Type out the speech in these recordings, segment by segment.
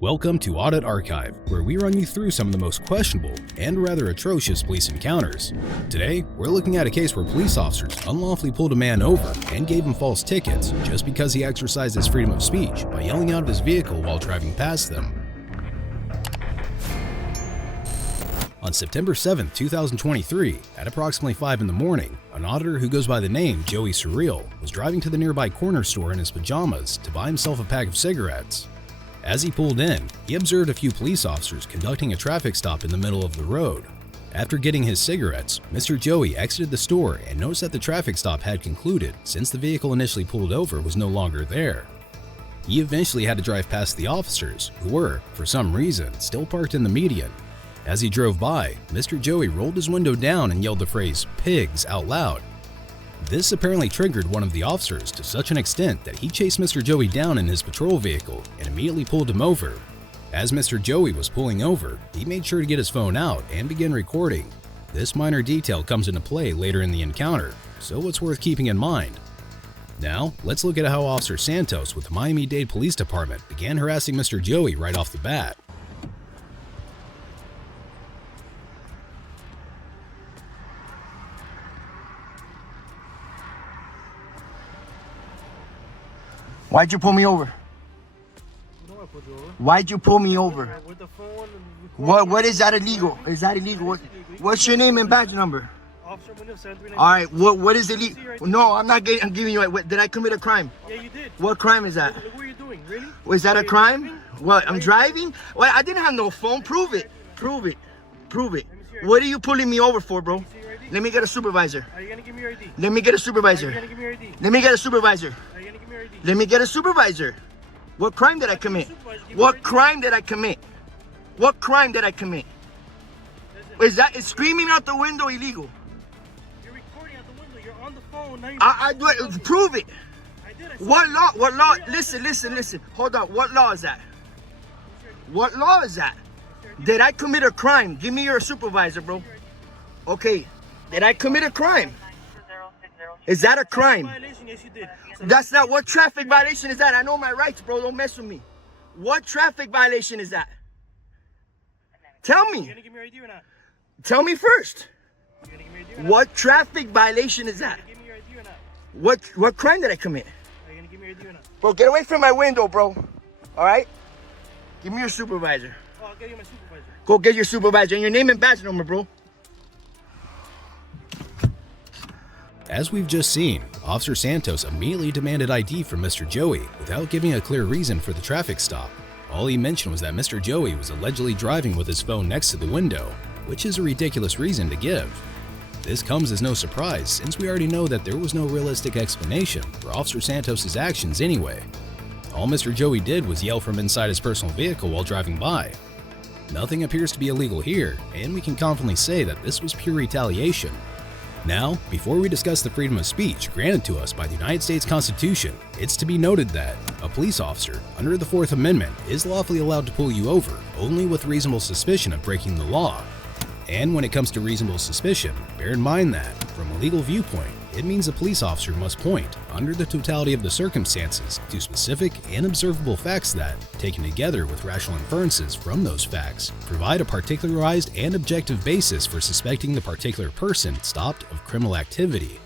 Welcome to Audit Archive, where we run you through some of the most questionable and rather atrocious police encounters. Today, we're looking at a case where police officers unlawfully pulled a man over and gave him false tickets just because he exercised his freedom of speech by yelling out of his vehicle while driving past them. On September 7, 2023, at approximately 5 in the morning, an auditor who goes by the name Joey Surreal was driving to the nearby corner store in his pajamas to buy himself a pack of cigarettes. As he pulled in, he observed a few police officers conducting a traffic stop in the middle of the road. After getting his cigarettes, Mr. Joey exited the store and noticed that the traffic stop had concluded since the vehicle initially pulled over was no longer there. He eventually had to drive past the officers, who were, for some reason, still parked in the median. As he drove by, Mr. Joey rolled his window down and yelled the phrase "pigs" out loud. This apparently triggered one of the officers to such an extent that he chased Mr. Joey down in his patrol vehicle and immediately pulled him over. As Mr. Joey was pulling over, he made sure to get his phone out and begin recording. This minor detail comes into play later in the encounter, so it's worth keeping in mind. Now, let's look at how Officer Santos with the Miami-Dade Police Department began harassing Mr. Joey right off the bat. Why'd you pull me over? Why'd you pull me over? With the phone and What is that illegal? Is that illegal? What's your name and badge number? Officer Munoz, 739. All right, what is illegal? No, I'm giving you. Did I commit a crime? Yeah, you did. What crime is that? Look what you're doing. Really? Was that a Are you crime? driving? What? I'm driving? Well, I didn't have no phone. Prove it. Prove it. Prove it. What are you pulling me over for, bro? See your ID? Let me get a supervisor. Are you gonna give me your ID? Let me get a Are you supervisor. gonna give me your ID? Let me get a supervisor. Are you gonna give me your ID? Let me get a supervisor. What crime did I commit? What crime did I commit? What crime did I commit? Is screaming out the window illegal? You're recording out the window. You're on the phone. Now I do it. Prove it. I did. What law? What law? Listen. Hold on. What law is that? What law is that? Did I commit a crime? Give me your supervisor, bro. Okay. Did I commit a crime? Is that a crime? Violation? Yes, you did. That's not. What traffic violation is that? I know my rights, bro. Don't mess with me. What traffic violation is that? Tell You me. gonna give me your ID or not? Tell me first. You gonna give me your ID or not? What traffic violation is that? You gonna give me your ID or not? What crime did I commit? Are you gonna give me your ID or not? Bro, get away from my window, bro. All right? Give me your supervisor. Oh, I'll get you my supervisor. Go get your supervisor and your name and badge number, bro. As we've just seen, Officer Santos immediately demanded ID from Mr. Joey without giving a clear reason for the traffic stop. All he mentioned was that Mr. Joey was allegedly driving with his phone next to the window, which is a ridiculous reason to give. This comes as no surprise since we already know that there was no realistic explanation for Officer Santos' actions anyway. All Mr. Joey did was yell from inside his personal vehicle while driving by. Nothing appears to be illegal here, and we can confidently say that this was pure retaliation. Now, before we discuss the freedom of speech granted to us by the United States Constitution, it's to be noted that a police officer, under the Fourth Amendment, is lawfully allowed to pull you over only with reasonable suspicion of breaking the law. And when it comes to reasonable suspicion, bear in mind that, from a legal viewpoint, it means a police officer must point, under the totality of the circumstances, to specific and observable facts that, taken together with rational inferences from those facts, provide a particularized and objective basis for suspecting the particular person stopped of criminal activity.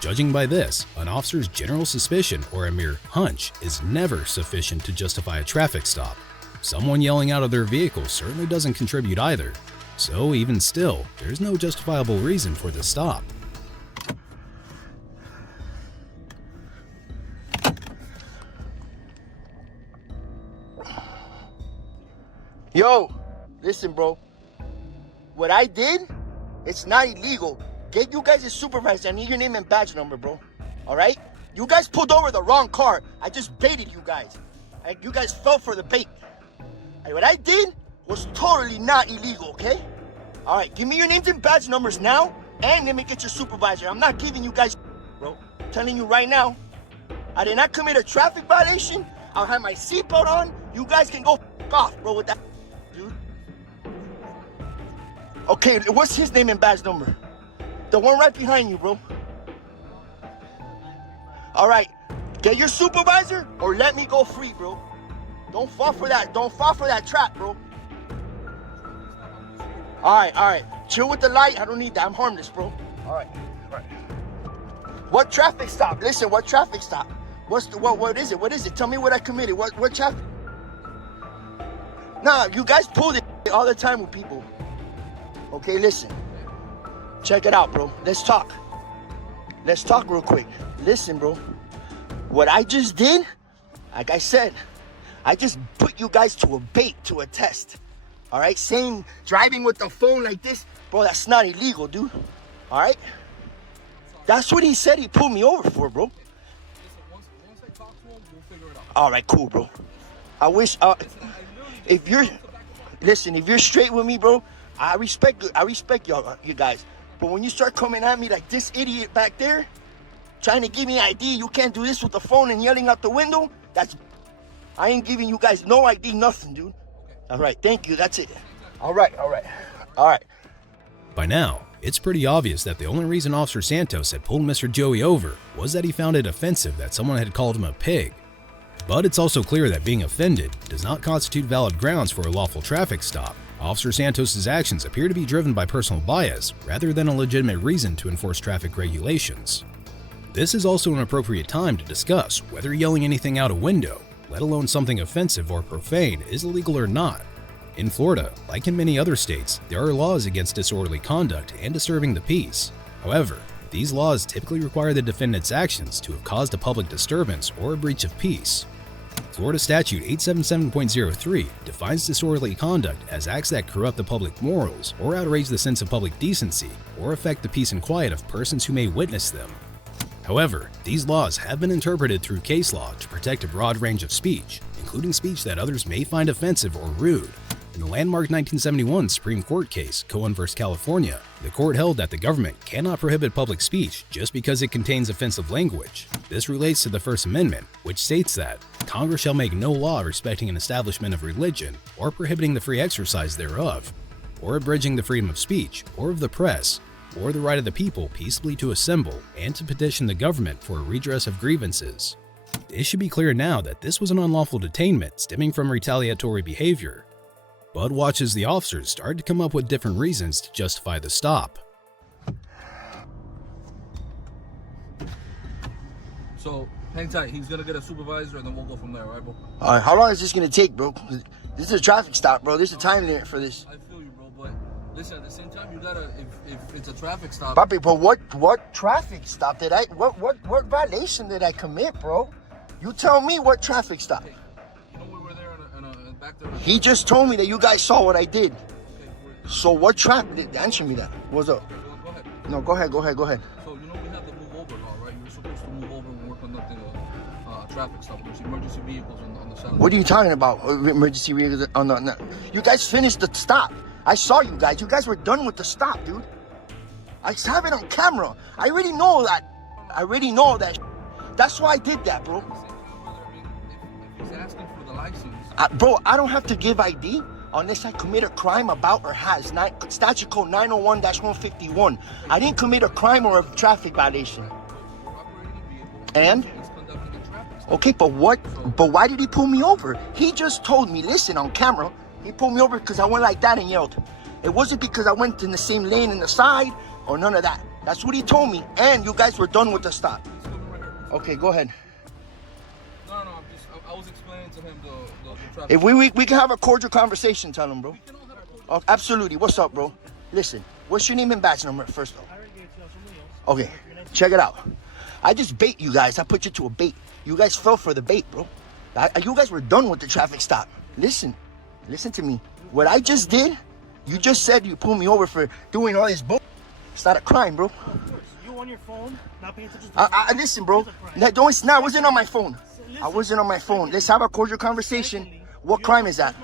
Judging by this, an officer's general suspicion or a mere hunch is never sufficient to justify a traffic stop. Someone yelling out of their vehicle certainly doesn't contribute either. So even still, there's no justifiable reason for the stop. Yo, listen, bro. What I did, it's not illegal. Get you guys a supervisor. I need your name and badge number, bro. All right? You guys pulled over the wrong car. I just baited you guys. You guys fell for the bait. What I did was totally not illegal, okay? All right, give me your names and badge numbers now, and let me get your supervisor. I'm not giving you guys, bro. I'm telling you right now, I did not commit a traffic violation. I'll have my seatbelt on. You guys can go off, bro, with that, dude. Okay, what's his name and badge number? The one right behind you, bro. All right, get your supervisor or let me go free, bro. Don't fall for that. Don't fall for that trap, bro. All right. Chill with the light. I don't need that. I'm harmless, bro. All right. What traffic stop? Listen, what traffic stop? What is it? What is it? Tell me what I committed. What traffic? Nah, you guys pull it all the time with people. Okay, listen. Check it out, bro. Let's talk. Let's talk real quick. Listen, bro. What I just did, like I said, I just put you guys to a bait, to a test. All right? Saying driving with the phone like this, bro, that's not illegal, dude. All right? That's what he said he pulled me over for, bro. Once I talk to him, we'll figure it out. All right, cool, bro. I wish, if you're straight with me, bro, I respect y'all, you guys. But when you start coming at me like this idiot back there, trying to give me ID, you can't do this with the phone and yelling out the window, I ain't giving you guys no ID, nothing, dude. All right, thank you, that's it. All right. By now, it's pretty obvious that the only reason Officer Santos had pulled Mr. Joey over was that he found it offensive that someone had called him a pig. But it's also clear that being offended does not constitute valid grounds for a lawful traffic stop. Officer Santos' actions appear to be driven by personal bias rather than a legitimate reason to enforce traffic regulations. This is also an appropriate time to discuss whether yelling anything out a window, let alone something offensive or profane, is illegal or not. In Florida, like in many other states, there are laws against disorderly conduct and disturbing the peace. However, these laws typically require the defendant's actions to have caused a public disturbance or a breach of peace. Florida Statute 877.03 defines disorderly conduct as acts that corrupt the public morals or outrage the sense of public decency or affect the peace and quiet of persons who may witness them. However, these laws have been interpreted through case law to protect a broad range of speech, including speech that others may find offensive or rude. In the landmark 1971 Supreme Court case, Cohen v. California, the court held that the government cannot prohibit public speech just because it contains offensive language. This relates to the First Amendment, which states that Congress shall make no law respecting an establishment of religion or prohibiting the free exercise thereof, or abridging the freedom of speech or of the press, or the right of the people peaceably to assemble and to petition the government for a redress of grievances. It should be clear now that this was an unlawful detainment stemming from retaliatory behavior. Bud watches the officers start to come up with different reasons to justify the stop. So, hang tight. He's gonna get a supervisor and then we'll go from there, right, bro? All right, how long is this gonna take, bro? This is a traffic stop, bro. There's a time limit for this. I feel you, bro, but listen, at the same time, you gotta, if it's a traffic stop... Papi, but what traffic stop did I, what violation did I commit, bro? You tell me what traffic stop. Okay. You know, we were there back there... He just told me that you guys saw what I did. Okay, so what traffic, answer me that. What's up? okay, well, go ahead. No, go ahead. So, you know, we have the move over law, right? You're supposed to move over when we're conducting a traffic stop. There's emergency vehicles on the side. What are you talking about? Emergency vehicles on the... No. You guys finished the stop. I saw you guys. You guys were done with the stop, dude. I have it on camera. I already know that. That's why I did that, bro. If he's asking for the license... Bro, I don't have to give ID unless I commit a crime about or has. Statute code 901-151. I didn't commit a crime or a traffic violation. And? Okay, but why did he pull me over? He just told me, listen, on camera, he pulled me over because I went like that and yelled. It wasn't because I went in the same lane in the side or none of that. That's what he told me. And you guys were done with the stop. Okay, go ahead. No, I was explaining to him the traffic. If we can have a cordial conversation, tell him, bro. Oh, absolutely. What's up, bro? Listen, what's your name and badge number first, though? Okay, check it out. I just bait you guys. I put you to a bait. You guys fell for the bait, bro. You guys were done with the traffic stop. Listen to me. What I just did, you just said you pulled me over for doing all this bull. It's not a crime, bro. Of course. You on your phone, not paying attention to listen, bro. I wasn't on my phone. I wasn't on my phone. Let's have a cordial conversation. What crime is that?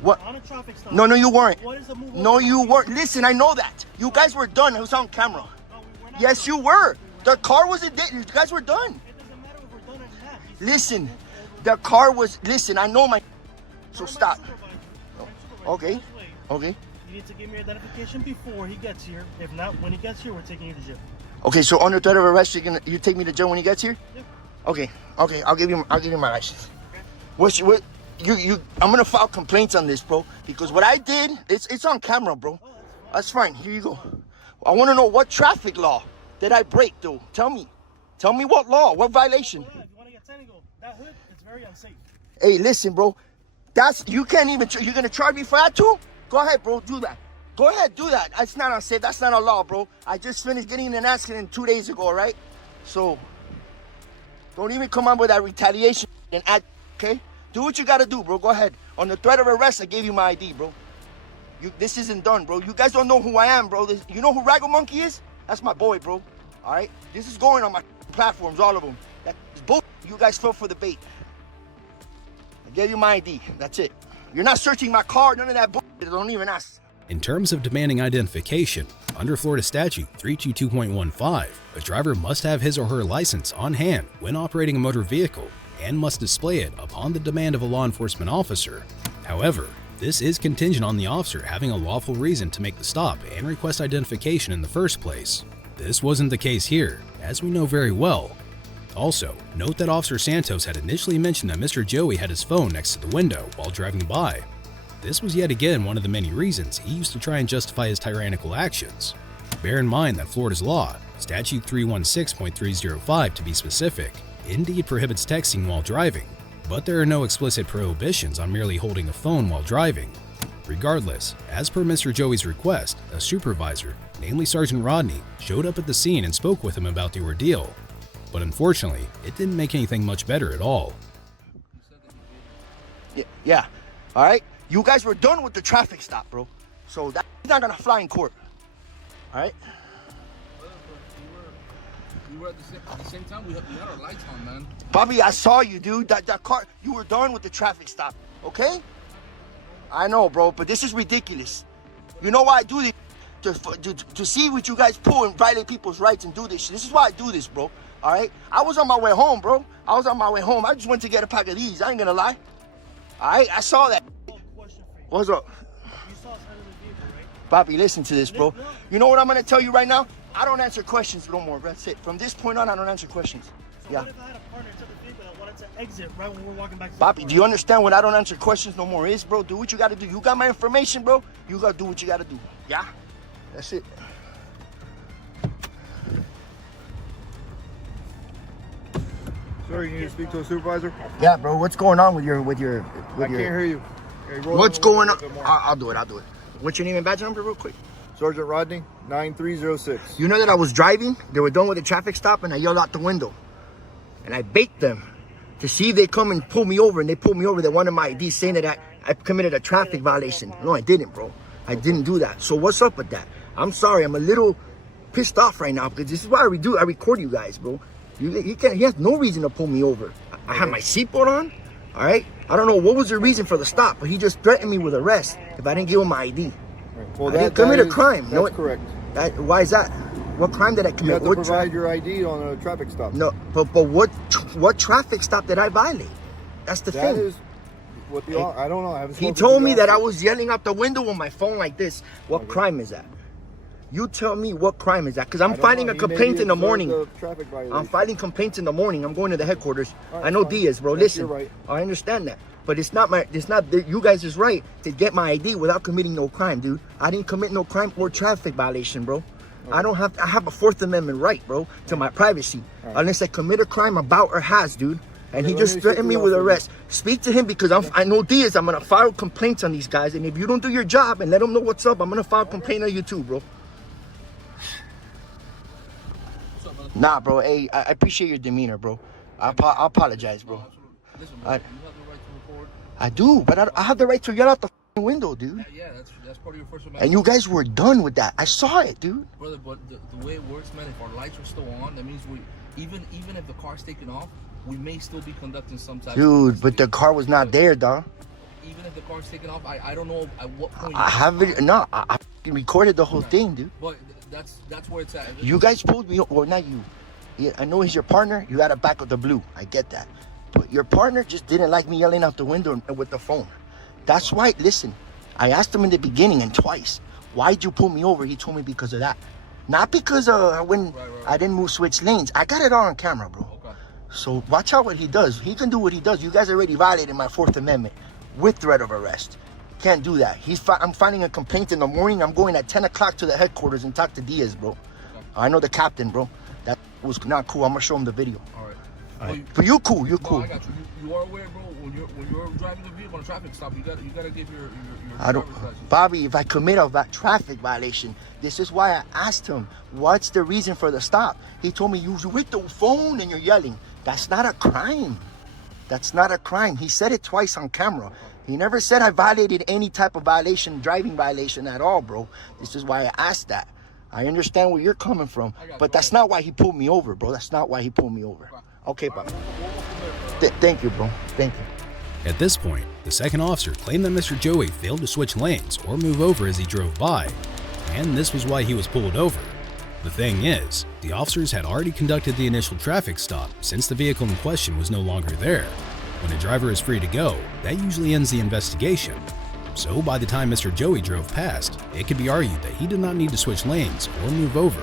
What? On a traffic stop. No, you weren't. What is the move No, over? you weren't. Listen, I know that. You guys were done. It was on camera. No, we were not Yes, done. you were. The car was you guys were done. It doesn't matter if we're done or not. You Listen, said move over. the car was. Listen, I know my. So You're my stop. supervisor. You're my supervisor. Okay. Just wait. Okay. You need to give me your identification before he gets here. If not, when he gets here, we're taking you to jail. Okay. So under threat of arrest, you take me to jail when he gets here. Yep. Okay. I'll give you my license. Okay. What's your I'm gonna file complaints on this, bro, because what I did, it's on camera, bro. That's fine. Here you go. I want to know what traffic law did I break, though. Tell me what law, what violation. If you want to get technical, that hood is very unsafe. Hey, listen, bro. You can't even. You're gonna charge me for that too? Go ahead, bro. Do that. Go ahead, do that. That's not unsafe. That's not a law, bro. I just finished getting in an accident 2 days ago, right? So don't even come on with that retaliation and act. Okay? Do what you gotta do, bro. Go ahead. On the threat of arrest, I gave you my ID, bro. This isn't done, bro. You guys don't know who I am, bro. You know who Raggle Monkey is? That's my boy, bro. All right? This is going on my platforms, all of them. That's both. You guys fell for the bait. I gave you my ID. That's it. You're not searching my car. None of that bullshit. Don't even ask. In terms of demanding identification, under Florida Statute 322.15, a driver must have his or her license on hand when operating a motor vehicle and must display it upon the demand of a law enforcement officer. However, this is contingent on the officer having a lawful reason to make the stop and request identification in the first place. This wasn't the case here, as we know very well. Also, note that Officer Santos had initially mentioned that Mr. Joey had his phone next to the window while driving by. This was yet again one of the many reasons he used to try and justify his tyrannical actions. Bear in mind that Florida's law, Statute 316.305 to be specific, indeed prohibits texting while driving, but there are no explicit prohibitions on merely holding a phone while driving. Regardless, as per Mr. Joey's request, a supervisor, namely Sergeant Rodney, showed up at the scene and spoke with him about the ordeal. But unfortunately, it didn't make anything much better at all. Yeah. All right? You guys were done with the traffic stop, bro. So that's not gonna fly in court. All right? We were at the same time, we had our lights on, man. Bobby, I saw you, dude. That car, you were done with the traffic stop, okay? I know, bro, but this is ridiculous. You know why I do this? To see what you guys pull and violate people's rights and do this shit. This is why I do this, bro. All right? I was on my way home, bro. I just went to get a pack of these. I ain't gonna lie. All right? I saw that. What's up? You saw us out of the vehicle, right? Bobby, listen to this, bro. You know what I'm gonna tell you right now? I don't answer questions no more. That's it. From this point on, I don't answer questions. So what if I had a partner to the vehicle that wanted to exit right when we're walking back to the Bobby, car? do you understand what I don't answer questions no more is, bro? Do what you gotta do. You got my information, bro. You gotta do what you gotta do. Yeah? That's it. Sir, you need to speak to a supervisor? Yeah, bro. What's going on with your I can't hear you. Okay, roll What's it a little going on? bit more. I'll do it. What's your name and badge number real quick? Sergeant Rodney, 9306. You know that I was driving, they were done with the traffic stop, and I yelled out the window. And I baked them to see if they come and pull me over, and they pulled me over. They wanted my ID saying that I committed a traffic violation. No, I didn't, bro. I didn't do that. So what's up with that? I'm sorry, I'm a little pissed off right now because this is why I record you guys, bro. He has no reason to pull me over. I have my seatbelt on, all right? I don't know what was the reason for the stop, but he just threatened me with arrest if I didn't give him my ID. Well, I didn't commit a crime. That's correct. Why is that? What crime did I You commit? have to provide your ID on a traffic stop. No, but what traffic stop did I violate? That's the That thing. is what the I don't know. I haven't He spoken told to me the that I officer. was yelling out the window on my phone like this. What crime is that? You tell me what crime is that? Because I'm I don't filing know. a He maybe complaint in the observed morning. the traffic violation. I'm filing complaints in the morning. I'm going to the headquarters. All right, I know fine. Diaz, bro. Yes, Listen, you're right. I understand that. But it's not you guys is right to get my ID without committing no crime, dude. I didn't commit no crime or traffic violation, bro. I have a Fourth Amendment right, bro, to my privacy. Right. Unless I commit a crime about or has, dude. And he Let just me threatened speak me to with the arrest. Speak to him because I know Diaz. I'm going to file complaints on these guys. And if you don't do your job and let them know what's up, I'm going to file a complaint on you too, bro. What's up, brother? Nah, bro. Hey, I appreciate your demeanor, bro. I apologize, bro. Listen, bro, you have the right to record. I do, but I have the right to yell out the window, dude. Yeah, that's part of your First Amendment. And you guys were done with that. I saw it, dude. Brother, but the way it works, man, if our lights are still on, that means even if the car's taken off, we may still be conducting some type of Dude, but the investigation. car was not there, dog. Even if the car's taken off, I don't know at what point. I have it. No, I recorded the whole thing, dude. But that's where it's at. You guys pulled me, or not you. Yeah, I know he's your partner. You got a back of the blue. I get that. But your partner just didn't like me yelling out the window with the phone. That's why, listen, I asked him in the beginning and twice, why'd you pull me over? He told me because of that. Not because when Right. I didn't switch lanes. I got it all on camera, bro. Okay. So watch out what he does. He can do what he does. You guys already violated my 4th Amendment with threat of arrest. Can't do that. I'm filing a complaint in the morning. I'm going at 10 o'clock to the headquarters and talk to Diaz, bro. I know the captain, bro. That was not cool. I'm gonna show him the video. All right. But you cool. You're cool. No, I got you. You are aware, bro. When you're driving a vehicle on a traffic stop, you gotta give your I don't, driver's license. Bobby. If I commit a traffic violation, this is why I asked him, "What's the reason for the stop?" He told me, "You with the phone and you're yelling." That's not a crime. That's not a crime. He said it twice on camera. He never said I violated any type of violation, driving violation at all, bro. This is why I asked that. I understand where you're coming from, but that's not why he pulled me over, bro. That's not why he pulled me over. Okay, Bob. Thank you, bro. Thank you. At this point, the second officer claimed that Mr. Joey failed to switch lanes or move over as he drove by, and this was why he was pulled over. The thing is, the officers had already conducted the initial traffic stop since the vehicle in question was no longer there. When a driver is free to go, that usually ends the investigation. So by the time Mr. Joey drove past, it could be argued that he did not need to switch lanes or move over.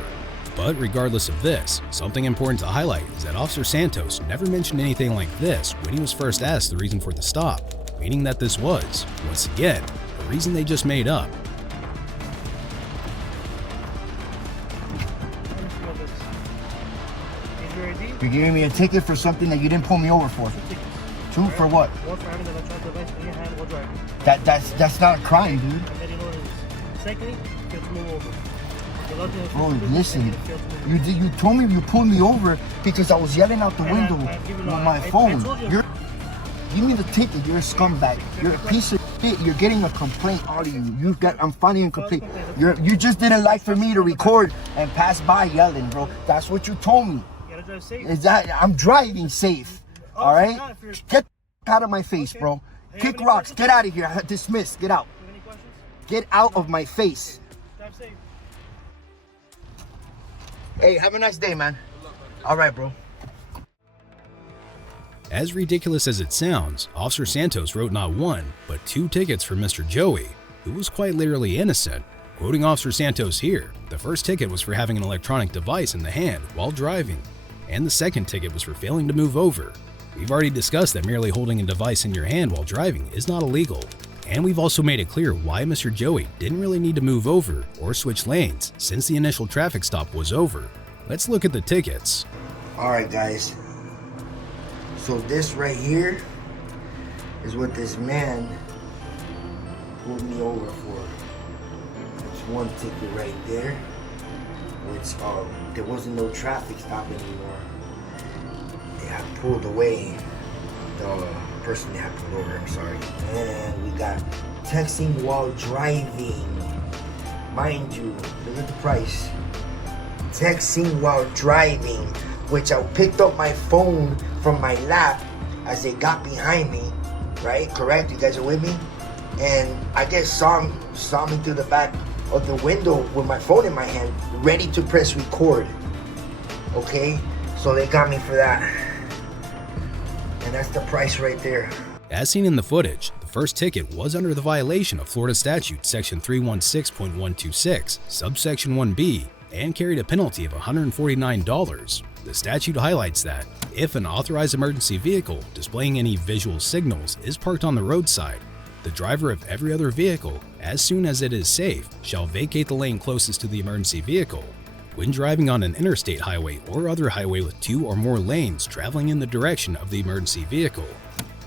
But regardless of this, something important to highlight is that Officer Santos never mentioned anything like this when he was first asked the reason for the stop, meaning that this was, once again, a reason they just made up. You're giving me a ticket for something that you didn't pull me over for. 2 tickets. 2 for what? One for having an electronic device in your hand while driving. That's not a crime, dude. And then you know what it is. Secondly, fail to move over. Bro, listen. You told me you pulled me over because I was yelling out the window with my phone. Give me the ticket. You're a scumbag. You're a piece of shit. You're getting a complaint out of you. I'm filing a complaint. You just didn't like for me to record and pass by yelling, bro. That's what you told me. Drive safe. Is that I'm driving safe? All right. Get out of my face, bro. Kick rocks. Get out of here. Dismiss. Get out. Any questions? Get out of my face. Drive safe. Hey, have a nice day, man. All right, bro. As ridiculous as it sounds, Officer Santos wrote not 1, but 2 tickets for Mr. Joey, who was quite literally innocent. Quoting Officer Santos here, the first ticket was for having an electronic device in the hand while driving, and the second ticket was for failing to move over. We've already discussed that merely holding a device in your hand while driving is not illegal, and we've also made it clear why Mr. Joey didn't really need to move over or switch lanes since the initial traffic stop was over. Let's look at the tickets. All right, guys. So this right here is what this man pulled me over for. That's 1 ticket right there, which there wasn't no traffic stop anymore. They had pulled away the person they had pulled over, I'm sorry. And we got texting while driving. Mind you, look at the price. Texting while driving, which I picked up my phone from my lap as they got behind me, right? Correct? You guys are with me? And I just saw me through the back of the window with my phone in my hand, ready to press record. Okay? So they got me for that. And that's the price right there. As seen in the footage, the first ticket was under the violation of Florida Statute Section 316.126, subsection 1B, and carried a penalty of $149. The statute highlights that if an authorized emergency vehicle displaying any visual signals is parked on the roadside, the driver of every other vehicle, as soon as it is safe, shall vacate the lane closest to the emergency vehicle. When driving on an interstate highway or other highway with 2 or more lanes traveling in the direction of the emergency vehicle.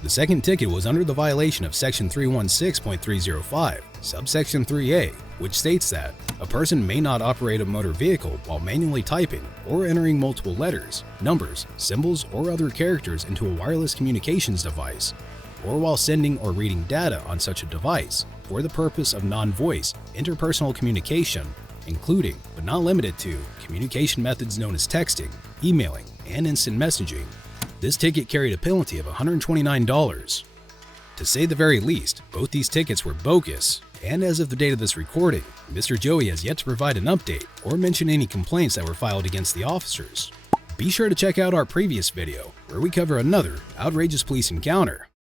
The second ticket was under the violation of Section 316.305, subsection 3A, which states that a person may not operate a motor vehicle while manually typing or entering multiple letters, numbers, symbols, or other characters into a wireless communications device, or while sending or reading data on such a device for the purpose of non-voice interpersonal communication, including, but not limited to, communication methods known as texting, emailing, and instant messaging. This ticket carried a penalty of $129. To say the very least, both these tickets were bogus, and as of the date of this recording, Mr. Joey has yet to provide an update or mention any complaints that were filed against the officers. Be sure to check out our previous video, where we cover another outrageous police encounter.